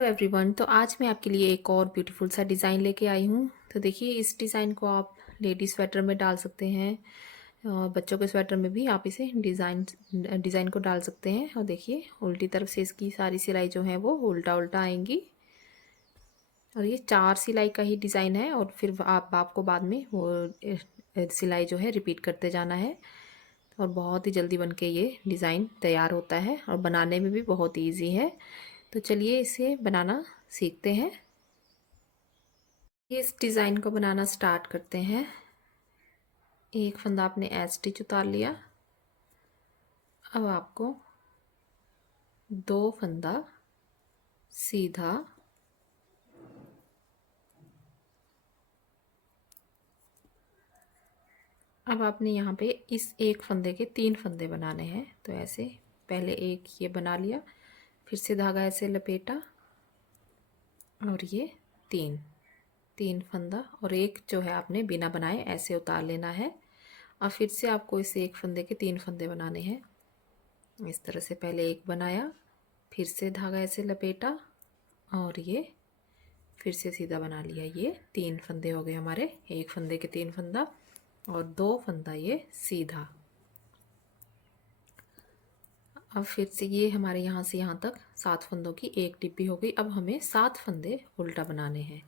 Hello everyone. तो आज मैं आपके लिए एक और ब्यूटीफुल सा डिज़ाइन लेके आई हूँ। तो देखिए, इस डिज़ाइन को आप लेडी स्वेटर में डाल सकते हैं और बच्चों के स्वेटर में भी आप इसे डिज़ाइन को डाल सकते हैं। और देखिए, उल्टी तरफ से इसकी सारी सिलाई जो है वो उल्टा उल्टा आएंगी। और ये 4 सिलाई का ही डिज़ाइन है और फिर आपको बाद में वो सिलाई जो है रिपीट करते जाना है। और बहुत ही जल्दी बनके ये डिज़ाइन तैयार होता है और बनाने में भी बहुत ईजी है। तो चलिए इसे बनाना सीखते हैं। इस डिज़ाइन को बनाना स्टार्ट करते हैं। एक फंदा आपने एज स्टिच उतार लिया। अब आपको 2 फंदा सीधा अब आपने यहाँ पे इस एक फंदे के 3 फंदे बनाने हैं। तो ऐसे पहले एक ये बना लिया, फिर से धागा ऐसे लपेटा और ये 3 फंदा और एक जो है आपने बिना बनाए ऐसे उतार लेना है। और फिर से आपको इस एक फंदे के 3 फंदे बनाने हैं। इस तरह से पहले एक बनाया, फिर से धागा ऐसे लपेटा और ये फिर से सीधा बना लिया। ये 3 फंदे हो गए हमारे, एक फंदे के 3 फंदा और 2 फंदा ये सीधा। अब फिर से ये हमारे यहाँ से यहाँ तक 7 फंदों की एक डिब्बी हो गई। अब हमें 7 फंदे उल्टा बनाने हैं।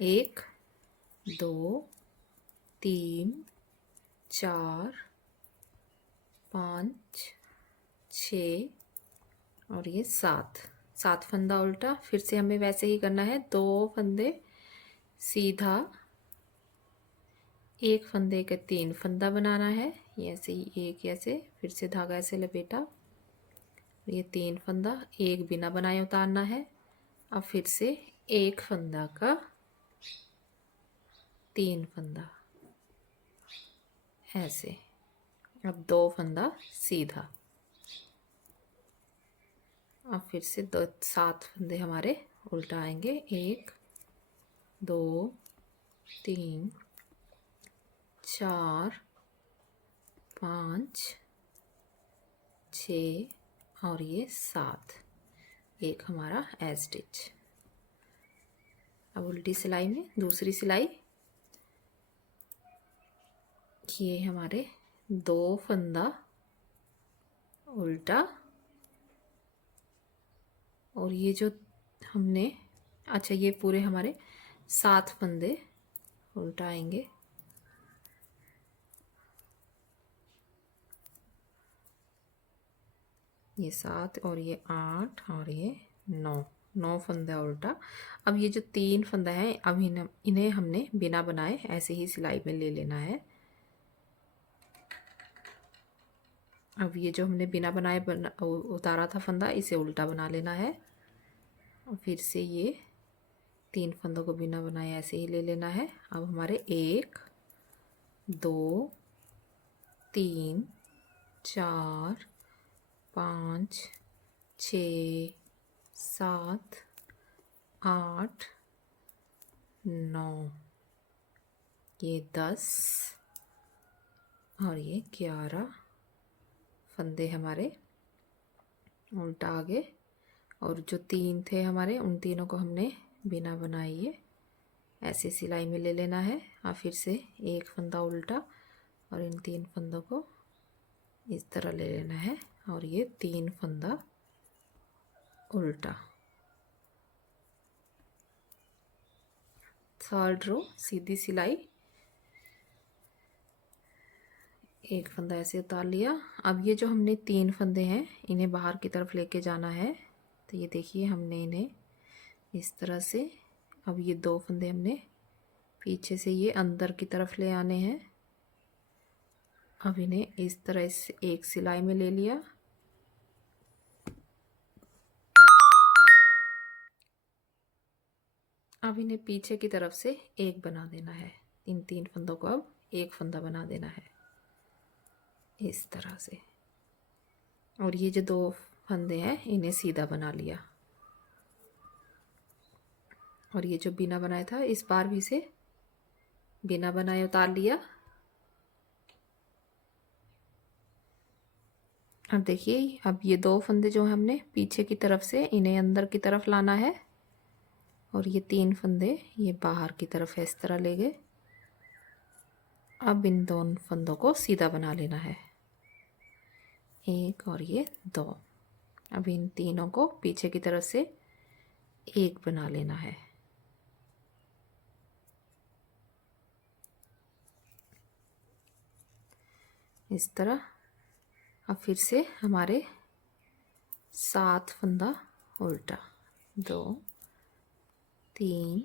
1 2 3 4 5 6 और ये 7 फंदा उल्टा। फिर से हमें वैसे ही करना है, 2 फंदे सीधा, एक फंदे का 3 फंदा बनाना है। ये ऐसे ही एक ऐसे, फिर से धागा ऐसे लपेटा, ये 3 फंदा एक बिना बनाए उतारना है। अब फिर से एक फंदा का 3 फंदा ऐसे। अब 2 फंदा सीधा। अब फिर से 7 फंदे हमारे उल्टा आएंगे। 1 2 3 4 5 6 और ये 7, एक हमारा एज स्टिच। अब उल्टी सिलाई में दूसरी सिलाई, ये हमारे 2 फंदा उल्टा और ये जो हमने ये पूरे हमारे 7 फंदे उल्टा आएंगे। ये 7 और ये 8 और ये 9 फंदा उल्टा। अब ये जो 3 फंदा है, अब इन्हें हमने बिना बनाए ऐसे ही सिलाई में ले लेना है। अब ये जो हमने बिना बनाए उतारा था फंदा, इसे उल्टा बना लेना है। और फिर से ये 3 फंदों को बिना बनाए ऐसे ही ले लेना है। अब हमारे 1 2 3 4 5 6 7 8 9, ये 10 और ये 11 फंदे हमारे उल्टा आ गए। और जो 3 थे हमारे, उन तीनों को हमने बिना बनाए ये ऐसे सिलाई में ले लेना है। और फिर से एक फंदा उल्टा और इन 3 फंदों को इस तरह ले लेना है और ये 3 फंदा उल्टा। थर्ड रो सीधी सिलाई, एक फंदा ऐसे उतार लिया। अब ये जो हमने 3 फंदे हैं, इन्हें बाहर की तरफ लेके जाना है। तो ये देखिए, हमने इन्हें इस तरह से, अब ये 2 फंदे हमने पीछे से ये अंदर की तरफ ले आने हैं। अब इन्हें इस तरह से एक सिलाई में ले लिया। अब इन्हें पीछे की तरफ से एक बना देना है। इन 3 फंदों को अब एक फंदा बना देना है इस तरह से। और ये जो 2 फंदे हैं, इन्हें सीधा बना लिया। और ये जो बिना बनाया था, इस बार भी से बिना बनाए उतार लिया। अब देखिए, अब ये 2 फंदे जो हमने पीछे की तरफ से, इन्हें अंदर की तरफ लाना है। और ये 3 फंदे ये बाहर की तरफ इस तरह ले गए। अब इन दोनों फंदों को सीधा बना लेना है, 1 और ये 2। अब इन तीनों को पीछे की तरफ से 1 बना लेना है। इस तरह। अब फिर से हमारे 7 फंदा उल्टा, 2 3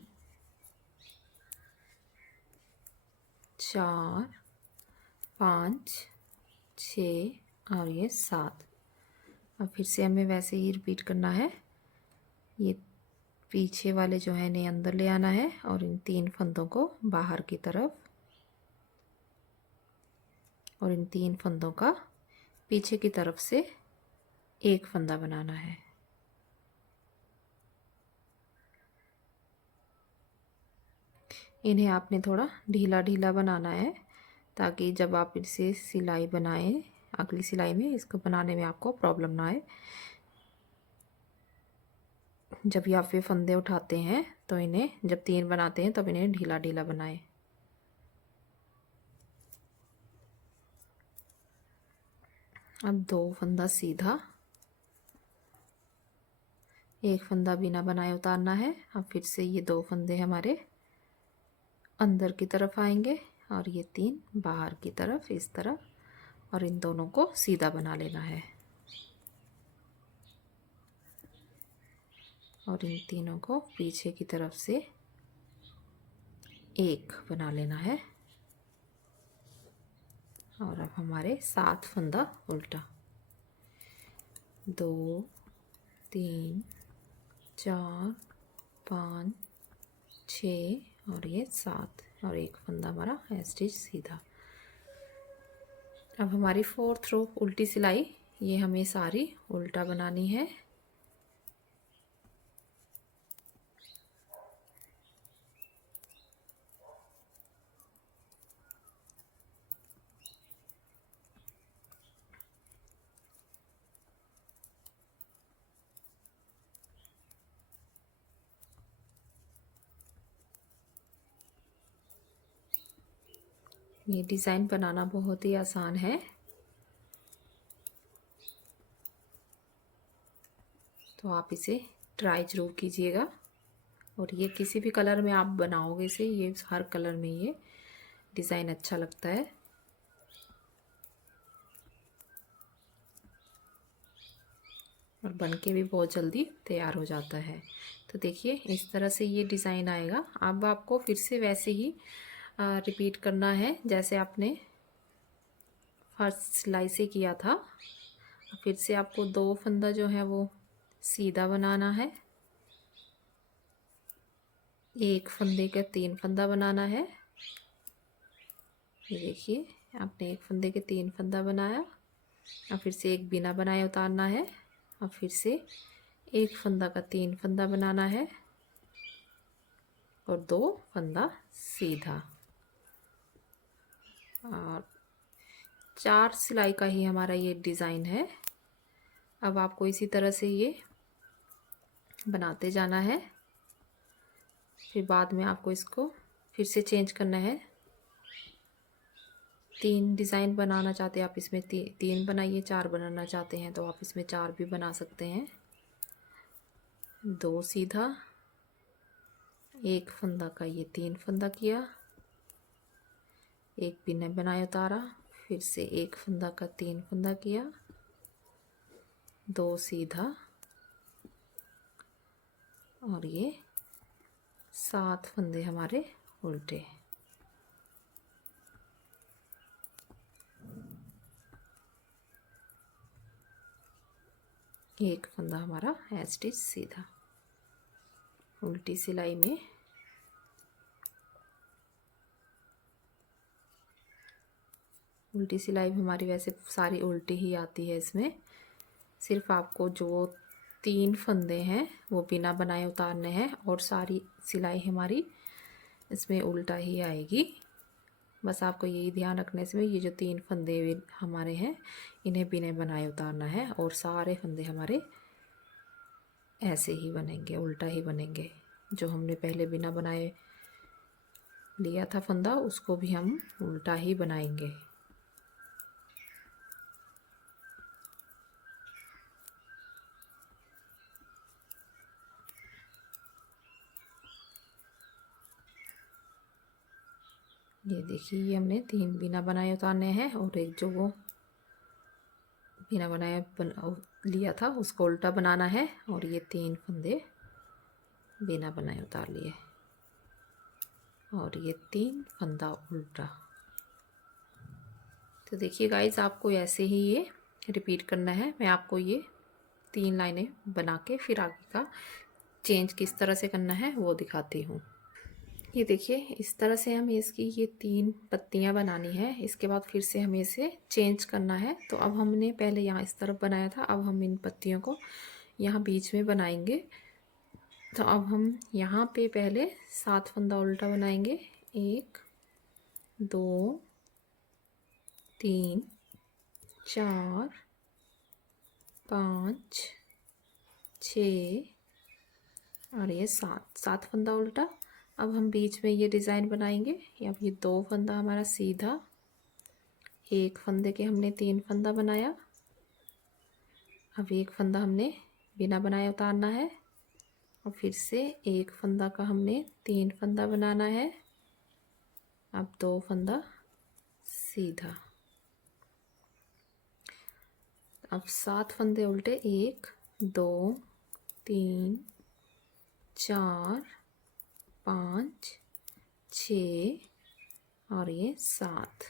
4 5 6 और ये 7। अब फिर से हमें वैसे ही रिपीट करना है। ये पीछे वाले जो है इन्हें अंदर ले आना है और इन 3 फंदों को बाहर की तरफ, और इन 3 फंदों का पीछे की तरफ से 1 फंदा बनाना है। इन्हें आपने थोड़ा ढीला ढीला बनाना है ताकि जब आप इसे सिलाई बनाएं, अगली सिलाई में इसको बनाने में आपको प्रॉब्लम ना आए। जब ये आप ये फंदे उठाते हैं तो इन्हें जब 3 बनाते हैं तब इन्हें ढीला ढीला बनाएं। अब 2 फंदा सीधा, 1 फंदा बिना बनाए उतारना है। अब फिर से ये 2 फंदे हमारे अंदर की तरफ आएंगे और ये 3 बाहर की तरफ इस तरह, और इन दोनों को सीधा बना लेना है और इन तीनों को पीछे की तरफ से 1 बना लेना है। और अब हमारे 7 फंदा उल्टा, 2 3 4 5 6 और ये 7 और 1 फंदा हमारा स्टिच सीधा। अब हमारी 4th रो उल्टी सिलाई, ये हमें सारी उल्टा बनानी है। ये डिज़ाइन बनाना बहुत ही आसान है, तो आप इसे ट्राई ज़रूर कीजिएगा। और ये किसी भी कलर में आप बनाओगे इसे, ये हर कलर में ये डिज़ाइन अच्छा लगता है। और बनके भी बहुत जल्दी तैयार हो जाता है। तो देखिए इस तरह से ये डिज़ाइन आएगा। अब आपको फिर से वैसे ही रिपीट करना है जैसे आपने फर्स्ट सिलाई से किया था। फिर से आपको 2 फंदा जो है वो सीधा बनाना है, 1 फंदे का 3 फंदा बनाना है। ये देखिए आपने 1 फंदे के 3 फंदा बनाया, और फिर से 1 बिना बनाए उतारना है, और फिर से 1 फंदा का 3 फंदा बनाना है और 2 फंदा सीधा। और 4 सिलाई का ही हमारा ये डिज़ाइन है। अब आपको इसी तरह से ये बनाते जाना है। फिर बाद में आपको इसको फिर से चेंज करना है। 3 डिज़ाइन बनाना चाहते हैं आप, इसमें 3 बनाइए, 4 बनाना चाहते हैं तो आप इसमें 4 भी बना सकते हैं। 2 सीधा, 1 फंदा का ये 3 फंदा किया, 1 बिना बनाए उतारा, फिर से 1 फंदा का 3 फंदा किया, 2 सीधा, और ये 7 फंदे हमारे उल्टे। एक फंदा हमारा स्टिच सीधा। उल्टी सिलाई में उल्टी सिलाई भी हमारी वैसे सारी उल्टी ही आती है। इसमें सिर्फ आपको जो 3 फंदे हैं वो बिना बनाए उतारने हैं और सारी सिलाई हमारी इसमें उल्टा ही आएगी। बस आपको यही ध्यान रखने से ये जो 3 फंदे हमारे हैं इन्हें बिना बनाए उतारना है और सारे फंदे हमारे ऐसे ही बनेंगे, उल्टा ही बनेंगे। जो हमने पहले बिना बनाए लिया था फंदा, उसको भी हम उल्टा ही बनाएंगे। ये देखिए, ये हमने 3 बिना बनाए उतारने हैं और एक जो वो बिना बनाए लिया था उसको उल्टा बनाना है। और ये 3 फंदे बिना बनाए उतार लिए और ये 3 फंदा उल्टा। तो देखिए गाइस, आपको ऐसे ही ये रिपीट करना है। मैं आपको ये 3 लाइनें बना के फिर आगे का चेंज किस तरह से करना है वो दिखाती हूँ। ये देखिए, इस तरह से हमें इसकी ये 3 पत्तियाँ बनानी है। इसके बाद फिर से हमें इसे चेंज करना है। तो अब हमने पहले यहाँ इस तरफ बनाया था, अब हम इन पत्तियों को यहाँ बीच में बनाएंगे। तो अब हम यहाँ पे पहले 7 फंदा उल्टा बनाएंगे। 1 2 3 4 5 6 और ये 7 फंदा उल्टा। अब हम बीच में ये डिज़ाइन बनाएंगे। अब ये 2 फंदा हमारा सीधा, 1 फंदे के हमने 3 फंदा बनाया। अब 1 फंदा हमने बिना बनाए उतारना है और फिर से 1 फंदा का हमने 3 फंदा बनाना है। अब 2 फंदा सीधा। अब 7 फंदे उल्टे, 1 2 3 4 5 6 और ये 7।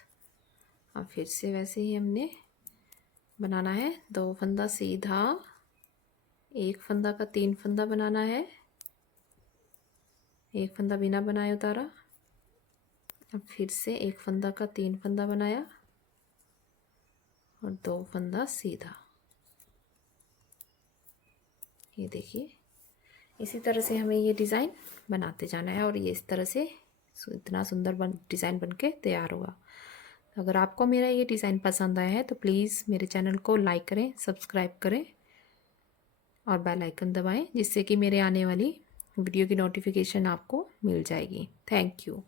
अब फिर से वैसे ही हमने बनाना है। 2 फंदा सीधा, 1 फंदा का 3 फंदा बनाना है। 1 फंदा बिना बनाए उतारा। अब फिर से 1 फंदा का 3 फंदा बनाया और 2 फंदा सीधा। ये देखिए, इसी तरह से हमें ये डिज़ाइन बनाते जाना है और ये इस तरह से इतना सुंदर डिज़ाइन बन के तैयार होगा। अगर आपको मेरा ये डिज़ाइन पसंद आया है तो प्लीज़ मेरे चैनल को लाइक करें, सब्सक्राइब करें और बेल आइकन दबाएं, जिससे कि मेरे आने वाली वीडियो की नोटिफिकेशन आपको मिल जाएगी। Thank you.